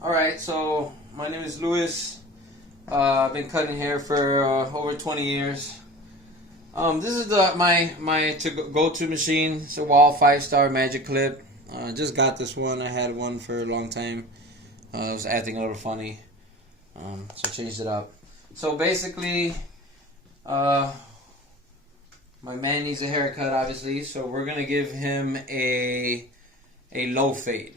Alright, so my name is Luis. I've been cutting hair for over 20 years. This is my go-to machine. It's a Wahl 5-star Magic Clip. Just got this one. I had one for a long time. I was acting a little funny, so I changed it up. So basically, my man needs a haircut, obviously. So we're gonna give him a low fade.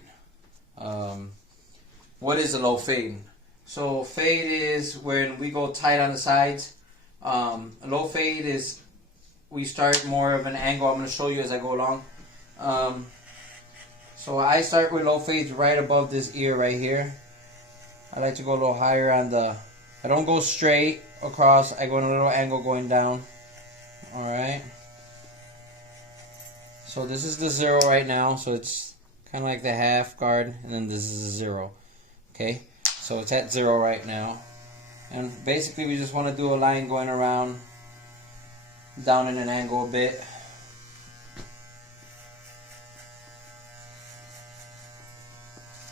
What is a low fade? So fade is when we go tight on the sides. A low fade is we start more of an angle. I'm going to show you as I go along. So I start with low fades right above this ear right here. I like to go a little higher on the... I don't go straight across. I go in a little angle going down. Alright. So this is the 0 right now. So it's kind of like the half guard. And then this is a 0. Okay. So it's at 0 right now. And basically we just want to do a line going around down in an angle a bit.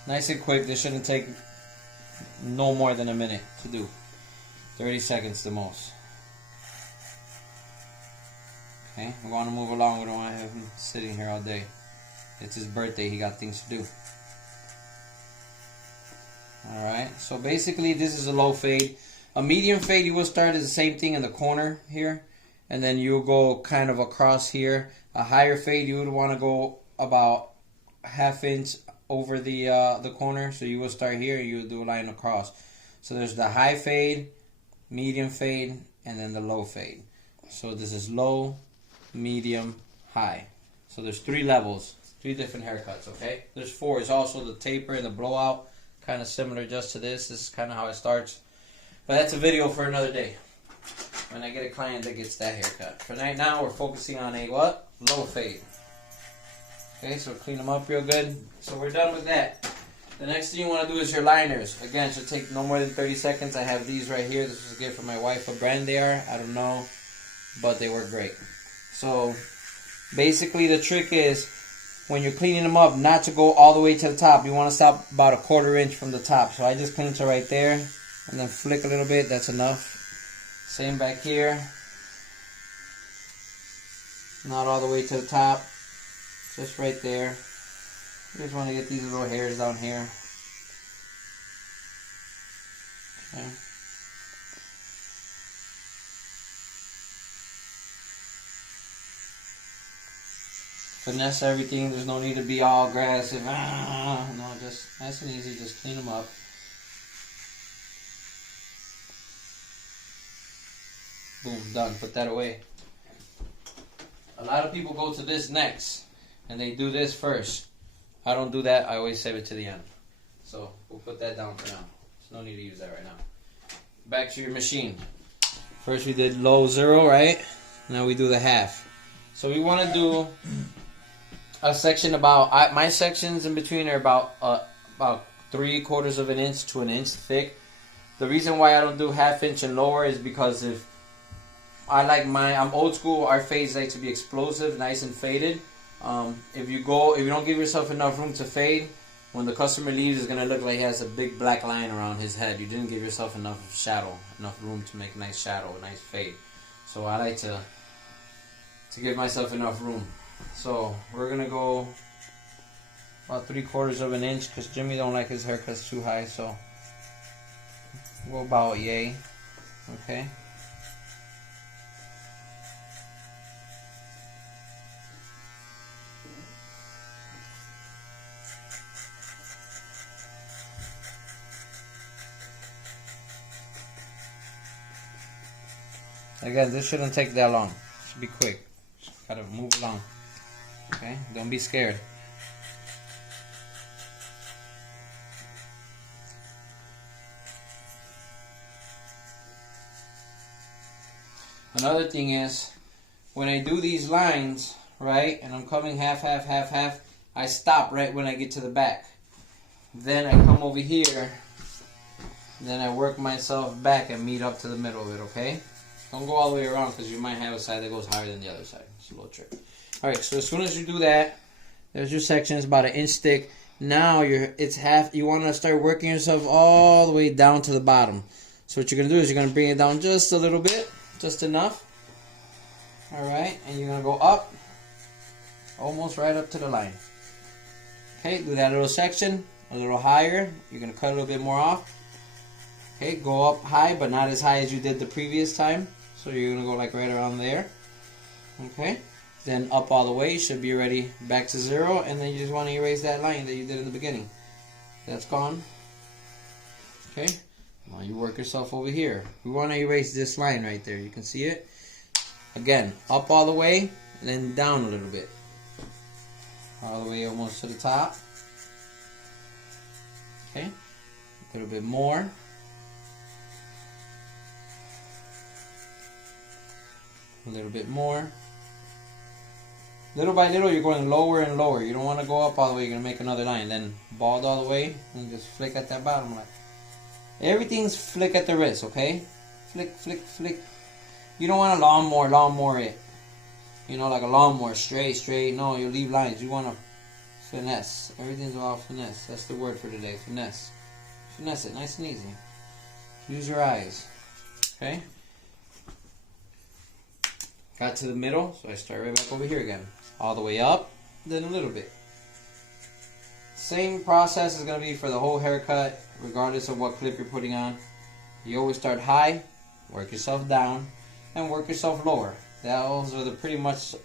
Nice and quick. This shouldn't take no more than a minute to do. 30 seconds the most. Okay, we want to move along. We don't want to have him sitting here all day. It's his birthday. He got things to do. Alright, so basically this is a low fade. A medium fade, you will start as the same thing in the corner here. And then you'll go kind of across here. A higher fade, you would want to go about ½ inch over the corner. So you will start here and you will do a line across. So there's the high fade, medium fade, and then the low fade. So this is low, medium, high. So there's 3 levels, 3 different haircuts, okay? There's 4. It's also the taper and the blowout. Kind of similar just to this. This is kind of how it starts. But that's a video for another day. When I get a client that gets that haircut. For right now, we're focusing on a what? Low fade. Okay, so clean them up real good. So we're done with that. The next thing you want to do is your liners. Again, it should take no more than 30 seconds. I have these right here. This was a gift from my wife. What brand they are, I don't know. But they work great. So basically the trick is when you're cleaning them up, not to go all the way to the top. You want to stop about ½ inch from the top. So I just cleaned it right there. And then flick a little bit. That's enough. Same back here. Not all the way to the top. Just right there. You just want to get these little hairs down here. Okay. Finesse everything. There's no need to be all aggressive. No, just nice and easy. Just clean them up. Boom, done. Put that away. A lot of people go to this next, and they do this first. I don't do that. I always save it to the end. So we'll put that down for now. There's no need to use that right now. Back to your machine. First we did low 0, right? Now we do the half. So we want to do a section about, my sections in between are about 3/4 of an inch to an inch thick. The reason why I don't do ½ inch and lower is because if I like I'm old school. Our fades like to be explosive, nice and faded. If you don't give yourself enough room to fade, when the customer leaves, it's gonna look like he has a big black line around his head. You didn't give yourself enough shadow, enough room to make a nice shadow, a nice fade. So I like to give myself enough room. So we're gonna go about 3/4 of an inch because Jimmy don't like his haircuts too high. So we'll go about yay. Okay. Again, this shouldn't take that long. It should be quick. Just gotta move along. Okay? Don't be scared. Another thing is, when I do these lines, right, and I'm coming half, I stop right when I get to the back. Then I come over here, then I work myself back and meet up to the middle of it, okay? Don't go all the way around because you might have a side that goes higher than the other side. It's a little trick. Alright, so as soon as you do that, there's your section. It's about 1 inch thick. Now it's half. You want to start working yourself all the way down to the bottom. So what you're gonna do is you're gonna bring it down just a little bit, just enough. All right, and you're gonna go up, almost right up to the line. Okay, do that little section a little higher. You're gonna cut a little bit more off. Okay, go up high, but not as high as you did the previous time. So you're gonna go like right around there. Okay. Then up all the way, should be already back to 0, and then you just want to erase that line that you did in the beginning. That's gone. Okay, now you work yourself over here. We want to erase this line right there. You can see it. Again, up all the way, and then down a little bit. All the way almost to the top. Okay, a little bit more. A little bit more. Little by little, you're going lower and lower. You don't want to go up all the way. You're going to make another line. Then bald all the way and just flick at that bottom line. Everything's flick at the wrist, okay? Flick, flick, flick. You don't want a lawnmower it. You know, like a lawnmower, straight. No, you leave lines. You want to finesse. Everything's all finesse. That's the word for today, finesse. Finesse it, nice and easy. Use your eyes, okay? Got to the middle, so I start right back over here again. All the way up, then a little bit. Same process is going to be for the whole haircut, regardless of what clip you're putting on. You always start high, work yourself down, and work yourself lower. Those are pretty much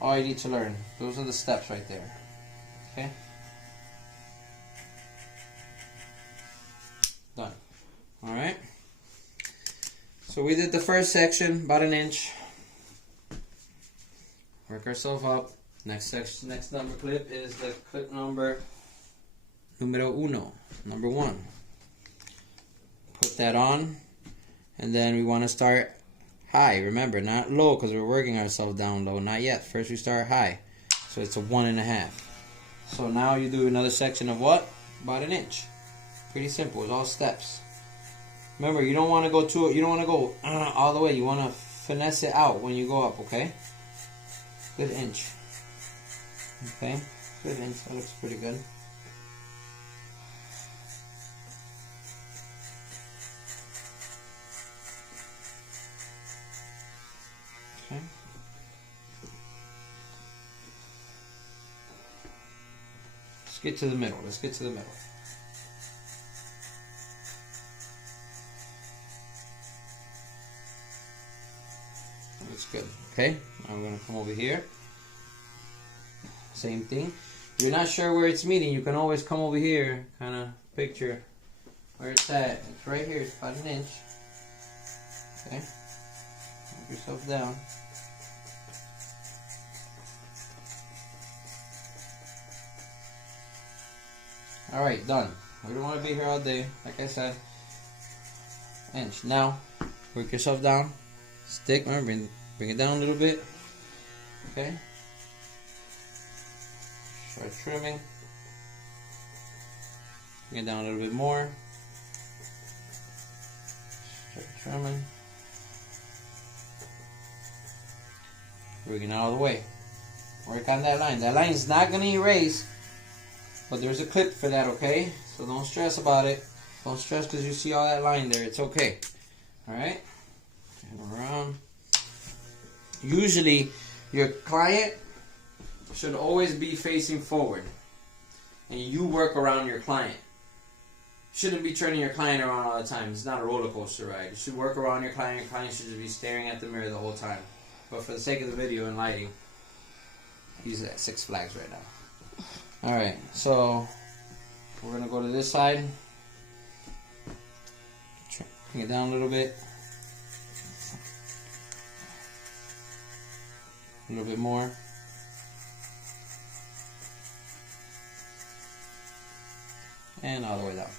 all you need to learn. Those are the steps right there. Okay? Done. Alright? So we did the first section, about an inch. Work ourselves up. Next section, next number clip is the clip numero uno, number 1. Put that on, and then we want to start high. Remember, not low, because we're working ourselves down low. Not yet. First we start high, so it's a 1.5. So now you do another section of what? About an inch. Pretty simple. It's all steps. Remember, you don't want to go you don't want to go all the way. You want to finesse it out when you go up. Okay. Good inch. Okay, good inch. That looks pretty good. Okay. Let's get to the middle. Let's get to the middle. That's good. Okay, now we're going to come over here. Same thing. If you're not sure where it's meeting, you can always come over here, kind of picture where it's at. It's right here. It's about an inch. Okay, work yourself down. Alright, done. We don't want to be here all day, like I said. Inch. Now, work yourself down. Stick, remember, bring it down a little bit. Okay. Start trimming. Bring it down a little bit more. Start trimming. Bring it all the way. Work on that line. That line is not going to erase, but there's a clip for that, okay? So don't stress about it. Don't stress because you see all that line there. It's okay. Alright? Turn around. Usually, your client should always be facing forward, and you work around your client. Shouldn't be turning your client around all the time. It's not a roller coaster ride. You should work around your client. Your client should just be staring at the mirror the whole time. But for the sake of the video and lighting, he's at Six Flags right now. Alright, so we're going to go to this side. Bring it down a little bit. A little bit more. And all the way down.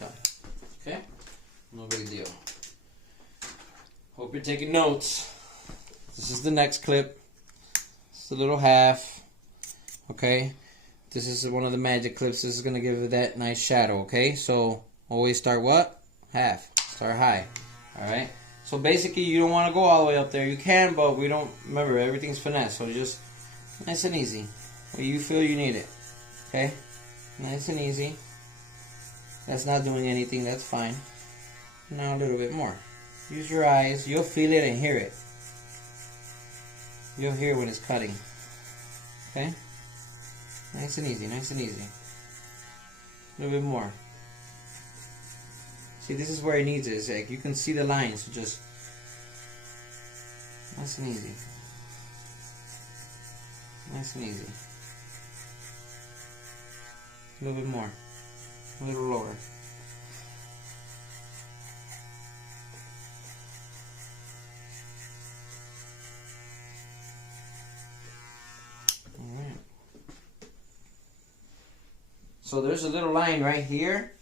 Done. Okay? No big deal. Hope you're taking notes. This is the next clip. It's a little half. Okay? This is one of the magic clips. This is going to give it that nice shadow. Okay? So, always start what? Half. Start high. Alright? So basically, you don't want to go all the way up there. You can, but we don't. Remember, everything's finesse. So just nice and easy. Where you feel you need it. Okay, nice and easy. That's not doing anything, that's fine. Now a little bit more. Use your eyes, you'll feel it and hear it. You'll hear when it's cutting. Okay? Nice and easy, nice and easy. A little bit more. See, this is where it needs it. It's like you can see the lines, so just nice and easy. Nice and easy. A little bit more. A little lower. Alright. So there's a little line right here.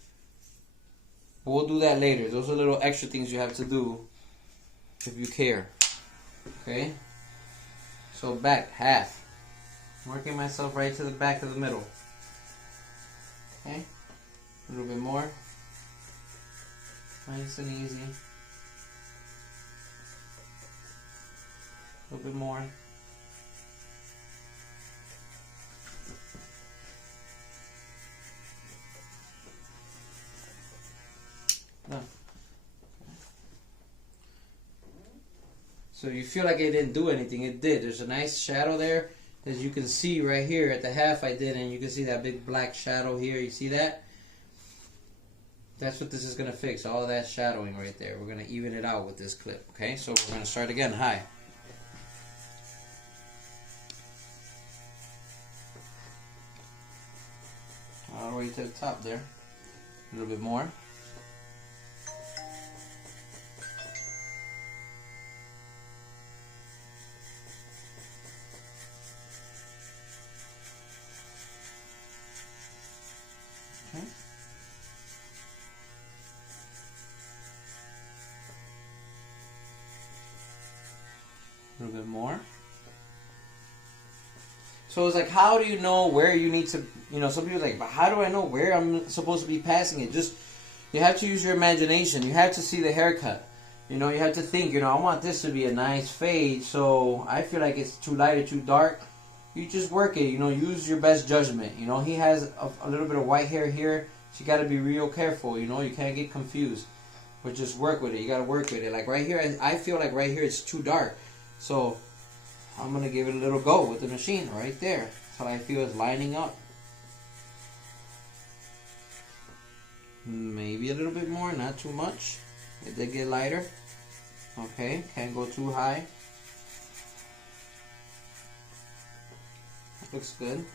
We'll do that later. Those are little extra things you have to do if you care. Okay? So back, half. I'm working myself right to the back of the middle. Okay? A little bit more. Nice and easy. A little bit more. Done. So you feel like it didn't do anything. It did. There's a nice shadow there, as you can see right here at the half I did, and you can see that big black shadow here. You see that? That's what this is going to fix, all of that shadowing right there. We're going to even it out with this clip. Okay, so we're going to start again high. All the way to the top there. A little bit more. Okay. A little bit more. So it's like, how do you know where you need to, some people are like, but how do I know where I'm supposed to be passing it? Just, you have to use your imagination. You have to see the haircut. You have to think, I want this to be a nice fade, so I feel like it's too light or too dark. You just work it, use your best judgment. He has a little bit of white hair here, so you got to be real careful, you can't get confused. But just work with it, you got to work with it. Like right here, I feel like right here it's too dark. So I'm going to give it a little go with the machine right there. So I feel it's lining up. Maybe a little bit more, not too much. It did get lighter. Okay, can't go too high. Looks good.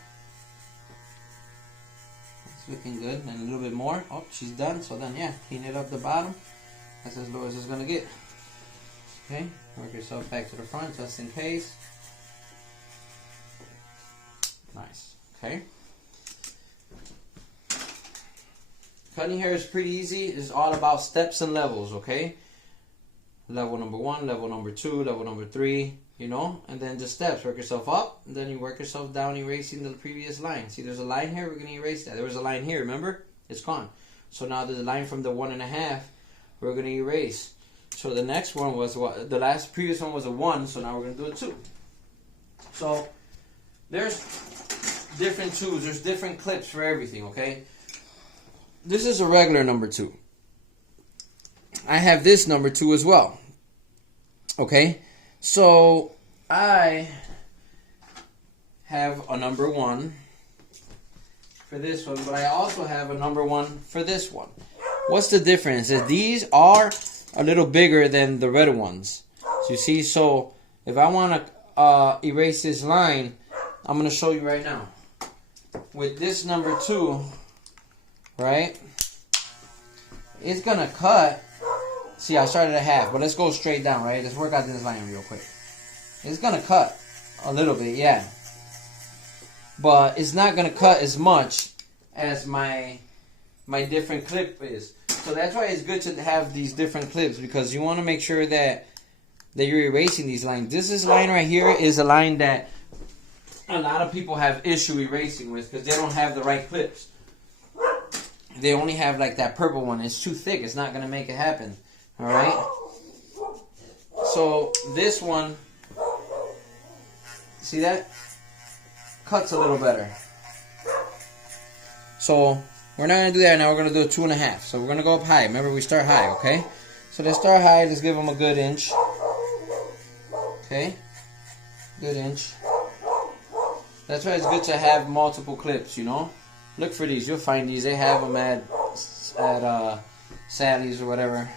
It's looking good. And a little bit more. Oh, she's done. So then, yeah, clean it up the bottom. That's as low as it's going to get. Okay, work yourself back to the front just in case. Nice. Okay. Cutting hair is pretty easy. It's all about steps and levels, okay? Level number 1, level number 2, level number 3, and then just steps. Work yourself up, and then you work yourself down, erasing the previous line. See, there's a line here. We're going to erase that. There was a line here, remember? It's gone. So now there's a line from the 1.5. We're going to erase. So the next one was what? The previous one was a 1, so now we're going to do a 2. So there's different 2s. There's different clips for everything, okay? This is a regular number 2. I have this number 2 as well. Okay? So I have a number 1 for this one, but I also have a number 1 for this one. What's the difference? Is these are a little bigger than the red ones. So you see, so if I want to erase this line, I'm going to show you right now. With this number 2, right, it's going to cut. See, I started at half, but let's go straight down, right? Let's work out this line real quick. It's going to cut a little bit, yeah. But it's not going to cut as much as my different clip is. So that's why it's good to have these different clips, because you want to make sure that you're erasing these lines. This line right here is a line that a lot of people have issue erasing with because they don't have the right clips. They only have like that purple one. It's too thick. It's not going to make it happen. Alright? So this one, see that? Cuts a little better. So we're not gonna do that now. We're gonna do a 2.5. So we're gonna go up high. Remember, we start high, okay? So let's start high. Let's give them a good inch. Okay, good inch. That's why it's good to have multiple clips. You know, look for these. You'll find these. They have them at Sally's or whatever.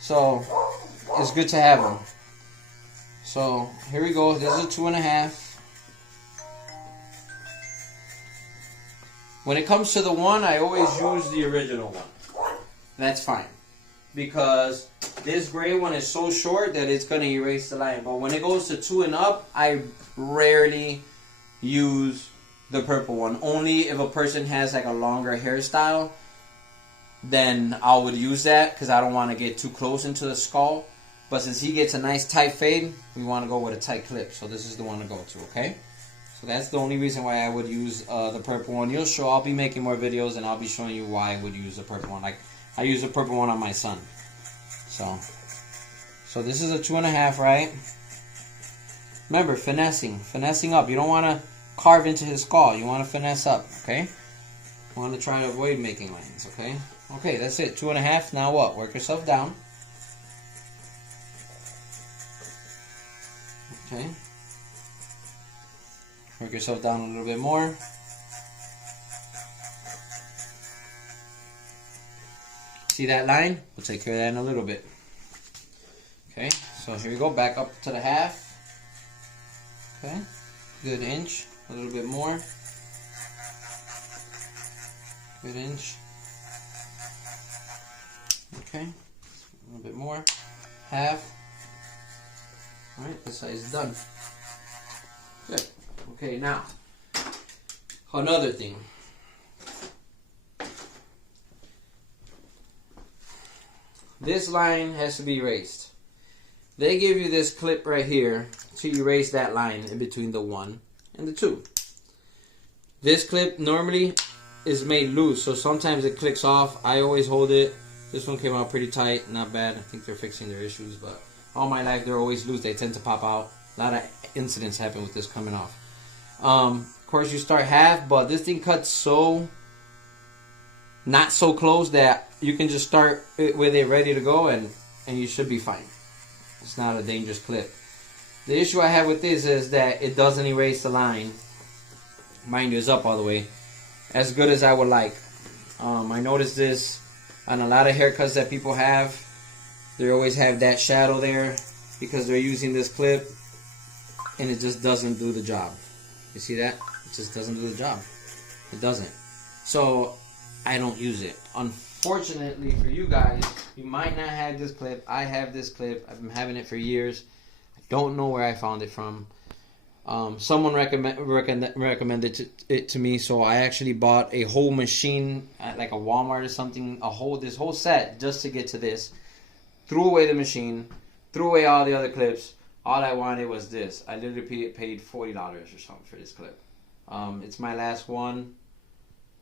So it's good to have them. So here we go. This is a 2.5. When it comes to the 1, I always use the original one. That's fine. Because this gray one is so short that it's going to erase the line. But when it goes to 2 and up, I rarely use the purple one. Only if a person has like a longer hairstyle, then I would use that because I don't want to get too close into the skull. But since he gets a nice tight fade, we want to go with a tight clip. So this is the one to go to, okay? So that's the only reason why I would use the purple one. I'll be making more videos and I'll be showing you why I would use the purple one. Like, I use the purple one on my son. So this is a 2.5, right? Remember, finessing up. You don't want to carve into his skull. You want to finesse up, okay? You want to try to avoid making lines, okay? Okay, that's it. 2.5. Now what? Work yourself down. Okay. Work yourself down a little bit more. See that line? We'll take care of that in a little bit. Okay, so here we go. Back up to the 1/2. Okay, good inch. A little bit more. Good inch. Okay, a little bit more. 1/2. Alright, this side is done. Good. Okay, now, another thing. This line has to be erased. They give you this clip right here to erase that line in between the 1 and the 2. This clip normally is made loose, so sometimes it clicks off. I always hold it. This one came out pretty tight, not bad. I think they're fixing their issues, but all my life they're always loose. They tend to pop out. A lot of incidents happen with this coming off. Of course, you start 1/2, but this thing cuts so not so close that you can just start with it ready to go, and you should be fine. It's not a dangerous clip. The issue I have with this is that it doesn't erase the line. Mind you, it's up all the way, as good as I would like. I noticed this on a lot of haircuts that people have. They always have that shadow there because they're using this clip, and it just doesn't do the job. You see that? It just doesn't do the job. It doesn't. So I don't use it. Unfortunately for you guys, you might not have this clip. I have this clip. I've been having it for years. I don't know where I found it from. Someone recommended it to me, so I actually bought a whole machine at like a Walmart or something. This whole set just to get to this. Threw away the machine. Threw away all the other clips. All I wanted was this. I literally paid $40 or something for this clip. It's my last one,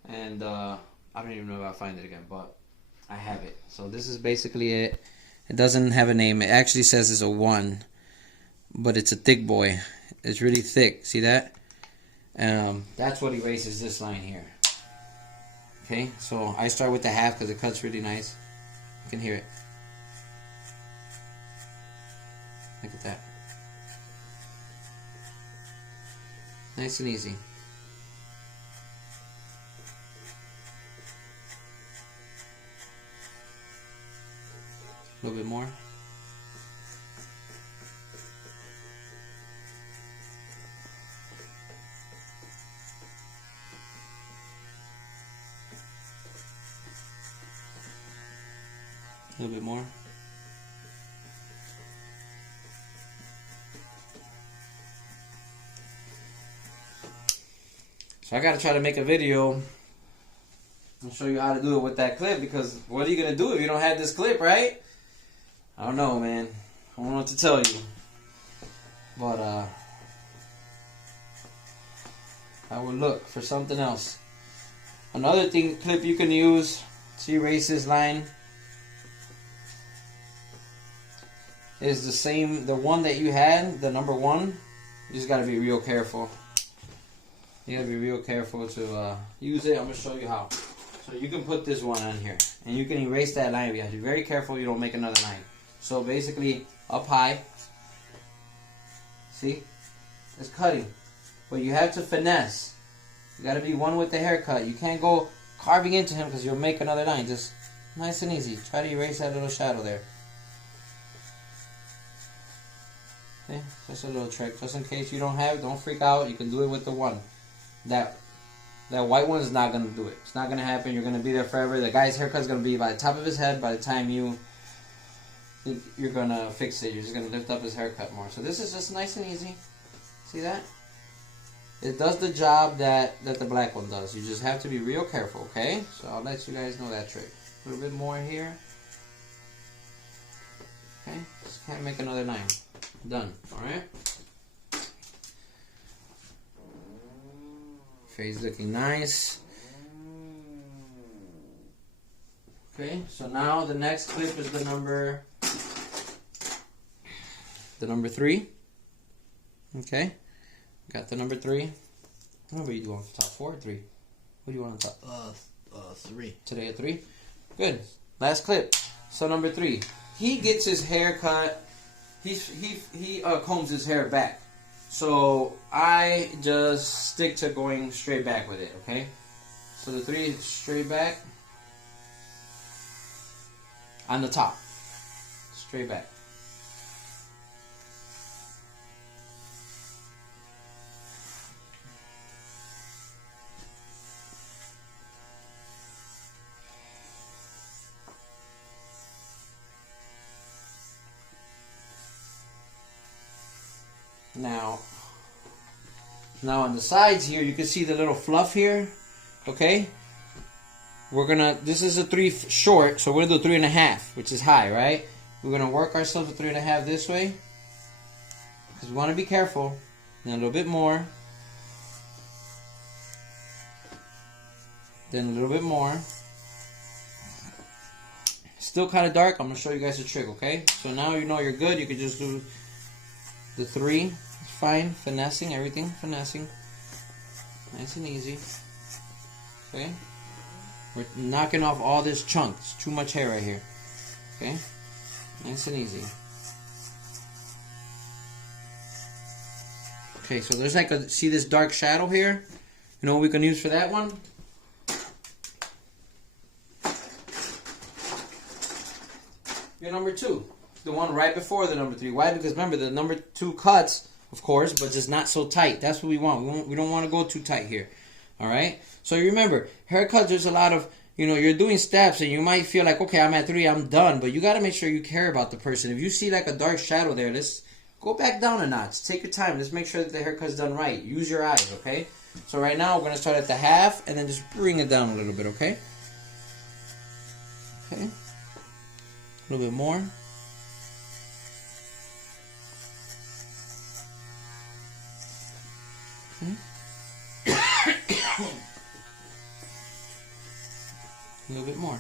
and I don't even know if I'll find it again, but I have it. So this is basically it. It doesn't have a name. It actually says it's a 1, but it's a thick boy. It's really thick. See that? That's what erases this line here. Okay, so I start with the 1/2 because it cuts really nice. You can hear it. Look at that. Nice and easy. A little bit more. A little bit more. So I gotta try to make a video and show you how to do it with that clip, because what are you gonna do if you don't have this clip, right? I don't know, man. I don't know what to tell you. But I would look for something else. Another clip you can use to erase this line is the one that you had, the number 1. You just gotta be real careful. You gotta be real careful to use it. I'm gonna show you how. So you can put this one on here, and you can erase that line. You have to be very careful you don't make another line. So basically, up high. See, it's cutting, but you have to finesse. You gotta be one with the haircut. You can't go carving into him because you'll make another line. Just nice and easy. Try to erase that little shadow there. Okay, just a little trick, just in case you don't have it. Don't freak out. You can do it with the one. That white one is not gonna do it. It's not gonna happen. You're gonna be there forever. The guy's haircut is gonna be by the top of his head. By the time you think you're gonna fix it, you're just gonna lift up his haircut more. So this is just nice and easy. See that? It does the job that the black one does. You just have to be real careful, okay? So I'll let you guys know that trick. A little bit more here. Okay, just can't make another line. Done. Alright. Face looking nice. Okay, so now the next clip is the number 3. Okay, got the number 3. What do you want for top 4 or 3? What do you want on top? 3. Today at 3. Good. Last clip. So number 3. He gets his hair cut. He combs his hair back. So I just stick to going straight back with it, okay? So the 3 is straight back on the top. Straight back. Now on the sides here, you can see the little fluff here. Okay, this is a 3 short, so we're gonna do 3.5, which is high, right? We're gonna work ourselves to 3.5 this way, because we want to be careful. Then a little bit more, then a little bit more. Still kind of dark. I'm gonna show you guys a trick, okay? So now you know you're good. You can just do the 3. It's fine. Finessing everything. Finessing. Nice and easy. Okay? We're knocking off all this chunk. It's too much hair right here. Okay? Nice and easy. Okay, so there's like see this dark shadow here? You know what we can use for that one? Your number 2. The one right before the number 3. Why? Because remember, the number 2 cuts, of course, but just not so tight. That's what we want. We don't want to go too tight here. Alright? So you remember, haircuts, there's a lot of, you're doing steps and you might feel like, okay, I'm at 3, I'm done. But you got to make sure you care about the person. If you see like a dark shadow there, let's go back down a notch. Take your time. Let's make sure that the haircut's done right. Use your eyes, okay? So right now, we're going to start at the half and then just bring it down a little bit, okay? Okay. A little bit more. A little bit more.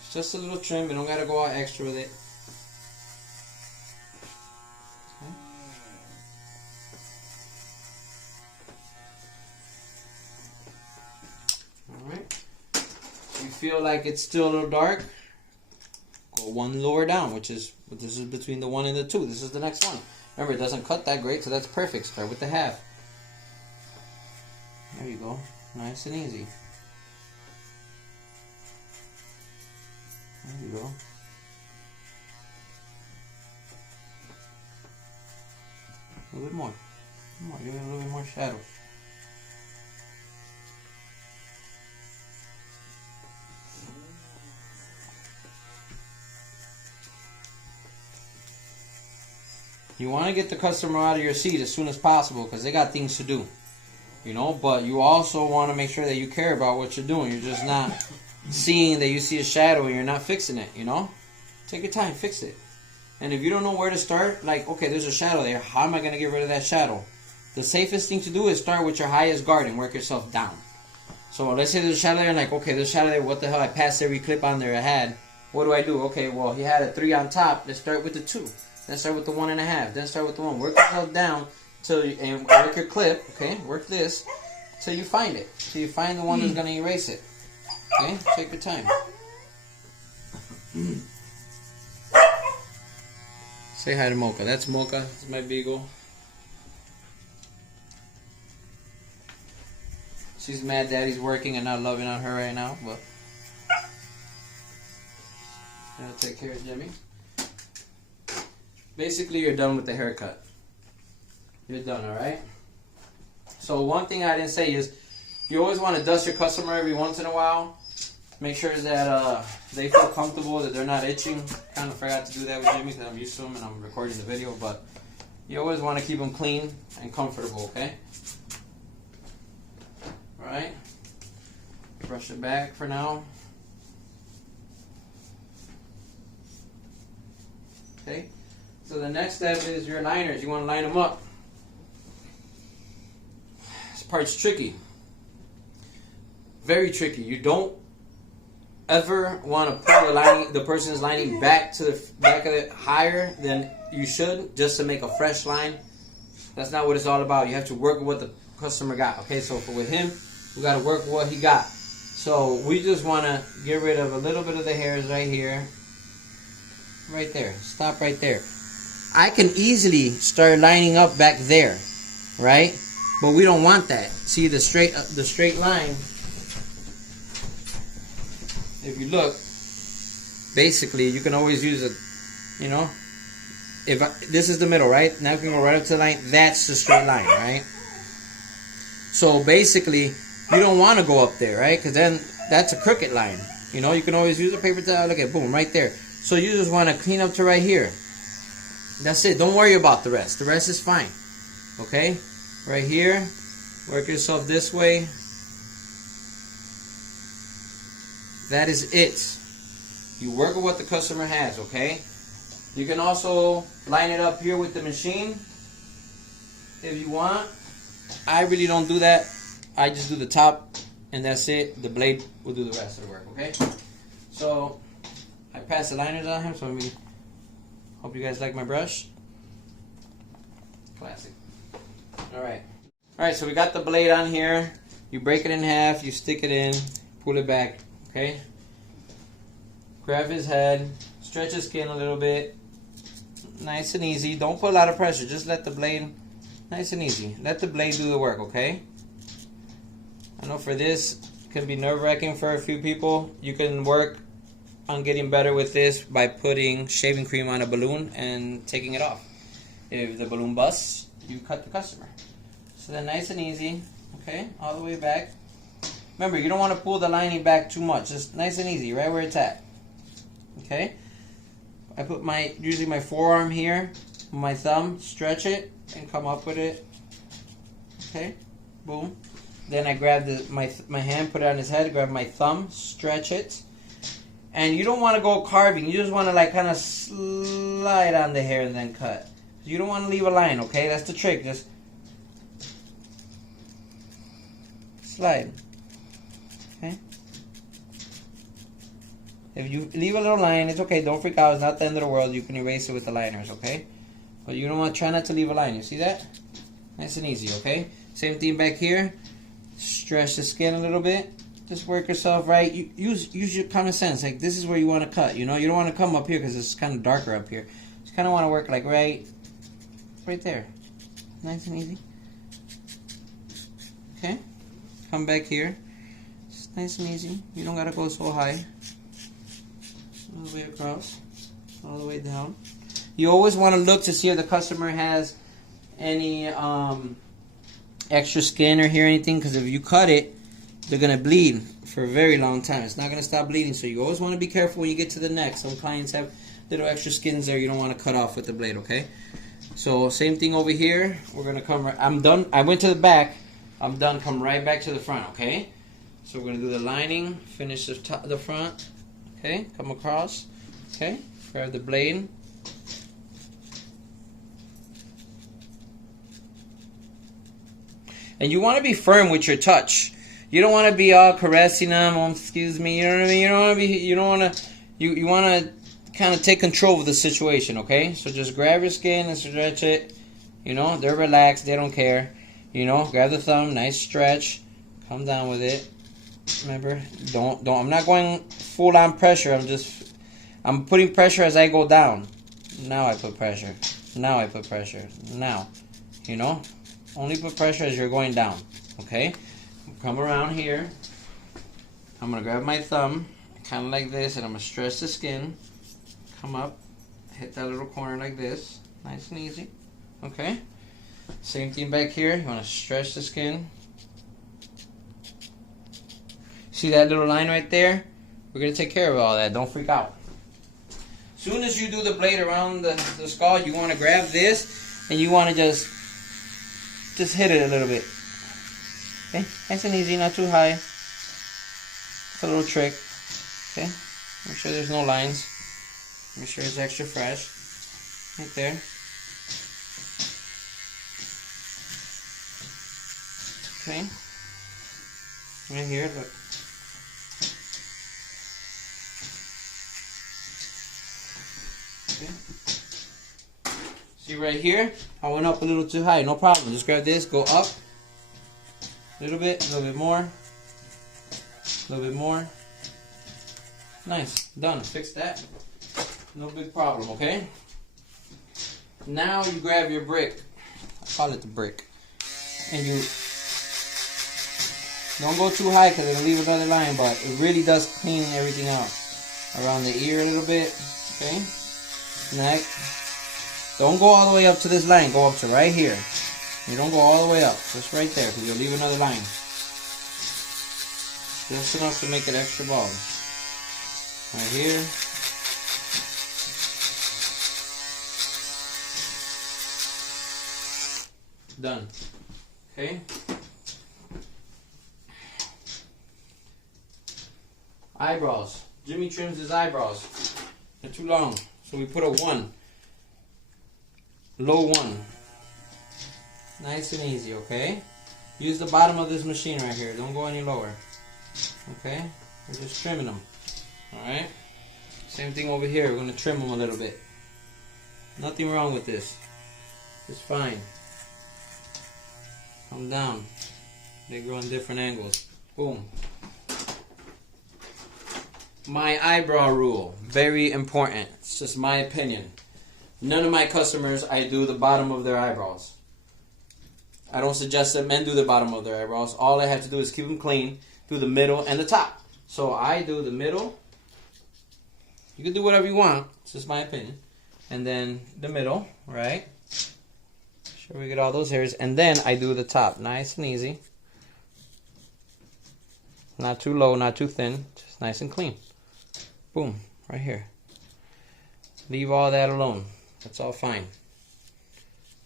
It's just a little trim. You don't gotta go out extra with it. Okay. Alright. You feel like it's still a little dark? Go one lower down, this is between the 1 and the 2. This is the next one. Remember, it doesn't cut that great, so that's perfect. Start with the half. There you go. Nice and easy. There you go. A little bit more. Give it a little bit more shadow. You want to get the customer out of your seat as soon as possible because they got things to do. But you also want to make sure that you care about what you're doing. You're just not seeing that you see a shadow and you're not fixing it, Take your time, fix it. And if you don't know where to start, like, okay, there's a shadow there. How am I going to get rid of that shadow? The safest thing to do is start with your highest guard and work yourself down. So let's say there's a shadow there and like, okay, there's a shadow there. What the hell? I passed every clip on there I had. What do I do? Okay, well, he had a 3 on top. Let's start with the 2. then start with the 1.5, then start with the 1. Work yourself down till you, and work your clip, okay? Work this till you find it. Till you find the one that's gonna erase it. Okay? Take your time. Say hi to Mocha. That's Mocha. That's my beagle. She's mad Daddy's working and not loving on her right now, but I'll take care of Jimmy. Basically, you're done with the haircut. You're done, alright? So one thing I didn't say is you always want to dust your customer every once in a while. Make sure that they feel comfortable, that they're not itching. Kind of forgot to do that with Jimmy because I'm used to him and I'm recording the video, but you always want to keep them clean and comfortable, okay? Alright? Brush it back for now. Okay? So the next step is your liners. You want to line them up. This part's tricky. Very tricky. You don't ever want to pull the person's lining back to the back of it higher than you should just to make a fresh line. That's not what it's all about. You have to work with what the customer got. Okay, so with him, we got to work with what he got. So we just want to get rid of a little bit of the hairs right here. Right there. Stop right there. I can easily start lining up back there, right? But we don't want that. See the straight line. If you look, basically you can always use a, you know, this is the middle, right? Now we can go right up to the line. That's the straight line, right? So basically, you don't want to go up there, right? Because then that's a crooked line. You know, you can always use a paper towel. Look at, boom, right there. So you just want to clean up to right here. That's it. Don't worry about the rest. The rest is fine. Okay? Right here. Work yourself this way. That is it. You work with what the customer has, okay? You can also line it up here with the machine if you want. I really don't do that. I just do the top and that's it. The blade will do the rest of the work, okay? So I passed the liners on him, so let me hope you guys like my brush. Classic. Alright. Alright, so we got the blade on here. You break it in half, you stick it in, pull it back, okay? Grab his head, stretch his skin a little bit. Nice and easy. Don't put a lot of pressure. Just let the blade, nice and easy. Let the blade do the work, okay? I know for this, it can be nerve-wracking for a few people. You can work on getting better with this by putting shaving cream on a balloon and taking it off. If the balloon busts, you cut the customer. So then nice and easy, okay? All the way back. Remember, you don't want to pull the lining back too much. Just nice and easy, right where it's at. Okay? I put usually my forearm here, my thumb, stretch it, and come up with it. Okay? Boom. Then I grab my hand, put it on his head, grab my thumb, stretch it. And you don't want to go carving. You just want to like kind of slide on the hair and then cut. You don't want to leave a line, okay? That's the trick. Just slide. Okay? If you leave a little line, it's okay. Don't freak out. It's not the end of the world. You can erase it with the liners, okay? But you don't want to try not to leave a line. You see that? Nice and easy, okay? Same thing back here. Stretch the skin a little bit. Just work yourself right. Use your common sense. Like this is where you want to cut. You know, you don't want to come up here because it's kind of darker up here. You kind of want to work like right there. Nice and easy. Okay. Come back here. Just nice and easy. You don't gotta go so high. All the way across. All the way down. You always want to look to see if the customer has any extra skin or hair or anything, because if you cut it, they're going to bleed for a very long time. It's not going to stop bleeding, so you always want to be careful when you get to the neck. Some clients have little extra skins there you don't want to cut off with the blade, okay? So same thing over here. We're going to come right, I'm done. I went to the back. I'm done. Come right back to the front, okay? So we're going to do the lining, finish the front, okay? Come across, okay? Grab the blade. And you want to be firm with your touch. You don't want to be all caressing them. Oh, excuse me. You know what I mean? You don't want to be. You don't want to. You want to kind of take control of the situation, okay? So just grab your skin and stretch it. You know, they're relaxed, they don't care. You know, grab the thumb, nice stretch. Come down with it. Remember, don't. I'm not going full on pressure. I'm putting pressure as I go down. Now I put pressure. Now I put pressure. Now, you know, only put pressure as you're going down. Okay? Come around here. I'm gonna grab my thumb, kind of like this, and I'm gonna stretch the skin. Come up, hit that little corner like this, nice and easy. Okay? Same thing back here. You wanna stretch the skin. See that little line right there? We're going to take care of all that. Don't freak out. As soon as you do the blade around the skull, you want to grab this and you want to just hit it a little bit. Okay? Nice and easy, not too high. It's a little trick. Okay? Make sure there's no lines. Make sure it's extra fresh. Right there. Okay? Right here, look. Okay. See right here? I went up a little too high. No problem. Just grab this, go up. A little bit more. A little bit more. Nice. Done. Fix that. No big problem, okay? Now you grab your brick. I call it the brick. And you don't go too high because it'll leave another line, but it really does clean everything out. Around the ear a little bit. Okay? Neck. Don't go all the way up to this line. Go up to right here. You don't go all the way up. Just right there because you'll leave another line. Just enough to make it extra bald. Right here. Done. Okay? Eyebrows. Jimmy trims his eyebrows. They're too long. So we put a 1. Low 1. Nice and easy, okay? Use the bottom of this machine right here. Don't go any lower. Okay? We're just trimming them. Alright? Same thing over here. We're going to trim them a little bit. Nothing wrong with this. It's fine. Come down. They grow in different angles. Boom. My eyebrow rule. Very important. It's just my opinion. None of my customers, I do the bottom of their eyebrows. I don't suggest that men do the bottom of their eyebrows. All I have to do is keep them clean, do the middle and the top. So I do the middle. You can do whatever you want. It's just my opinion. And then the middle, right? Sure we get all those hairs. And then I do the top. Nice and easy. Not too low, not too thin. Just nice and clean. Boom. Right here. Leave all that alone. That's all fine.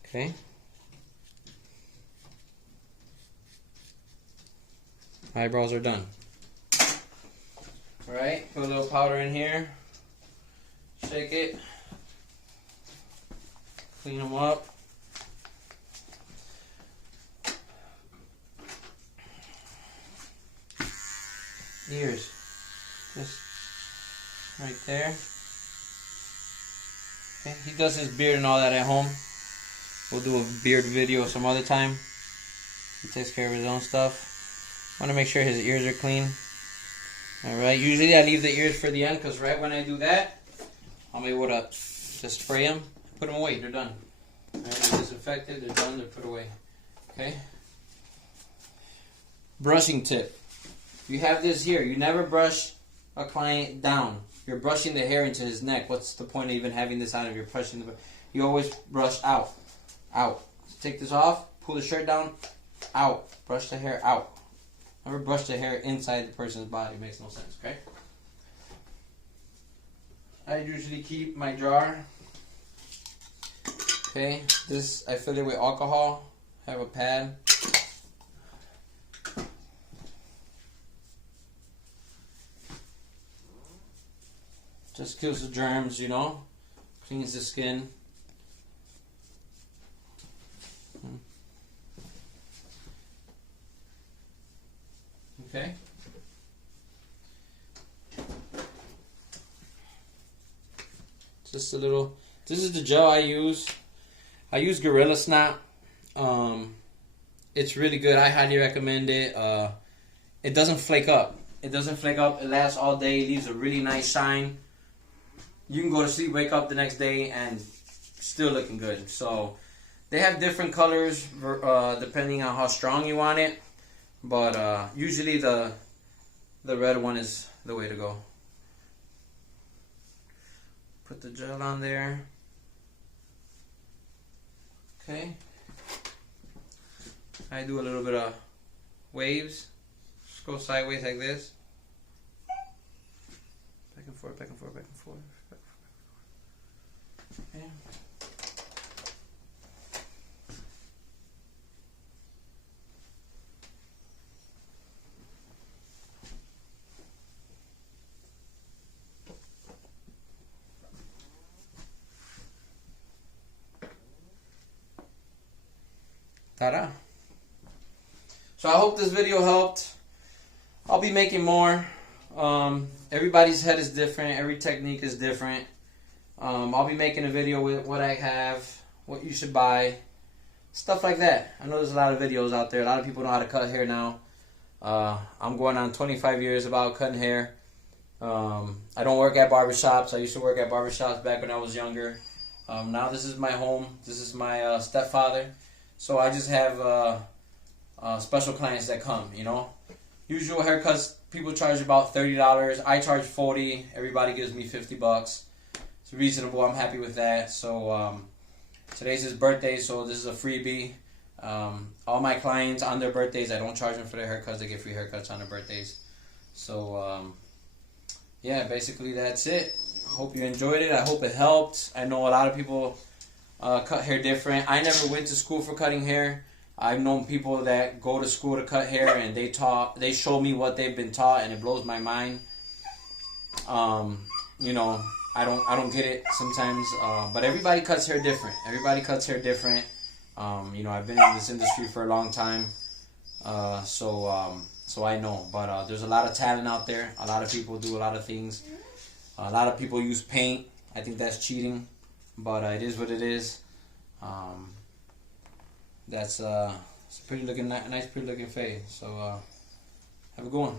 Okay? Eyebrows are done. Alright, put a little powder in here. Shake it. Clean them up. Ears. Just right there. Okay. He does his beard and all that at home. We'll do a beard video some other time. He takes care of his own stuff. Want to make sure his ears are clean. Alright, usually I leave the ears for the end because right when I do that, I'm able to just spray them, put them away, they're done. Alright, they're disinfected, they're done, they're put away. Okay? Brushing tip. You have this here. You never brush a client down. You're brushing the hair into his neck. What's the point of even having this on if you're brushing the... You always brush out. Out. Take this off, pull the shirt down, out. Brush the hair out. Never brush the hair inside the person's body. It makes no sense, okay? I usually keep my jar. Okay, this I fill it with alcohol. Have a pad. Just kills the germs, you know. Cleans the skin. Okay. just a little. This is the gel I use. I use Gorilla Snap. It's really good. I highly recommend it. It doesn't flake up. It doesn't flake up. It lasts all day. It leaves a really nice shine. You can go to sleep, wake up the next day, and still looking good. So they have different colors depending on how strong you want it. But usually the red one is the way to go. Put the gel on there. Okay. I do a little bit of waves. Just go sideways like this. Back and forth, back and forth, back and forth. Back and forth. Okay. Ta-da. So I hope this video helped. I'll be making more. Everybody's head is different. Every technique is different. I'll be making a video with what I have, what you should buy, stuff like that. I know there's a lot of videos out there. A lot of people know how to cut hair now. I'm going on 25 years about cutting hair. I don't work at barbershops. I used to work at barbershops back when I was younger. Now this is my home. This is my stepfather. So I just have special clients that come, you know. Usual haircuts, people charge about $30. I charge $40. Everybody gives me $50. It's reasonable. I'm happy with that. So today's his birthday, so this is a freebie. All my clients on their birthdays, I don't charge them for their haircuts. They get free haircuts on their birthdays. So yeah, basically that's it. I hope you enjoyed it. I hope it helped. I know a lot of people cut hair different. I never went to school for cutting hair. I've known people that go to school to cut hair, and they show me what they've been taught, and it blows my mind. You know, I don't get it sometimes, but everybody cuts hair different. Everybody cuts hair different. You know, I've been in this industry for a long time, so I know. But there's a lot of talent out there. A lot of people do a lot of things. A lot of people use paint. I think that's cheating, but it is what it is. That's it's a pretty looking, nice, pretty looking fade. So have a good one.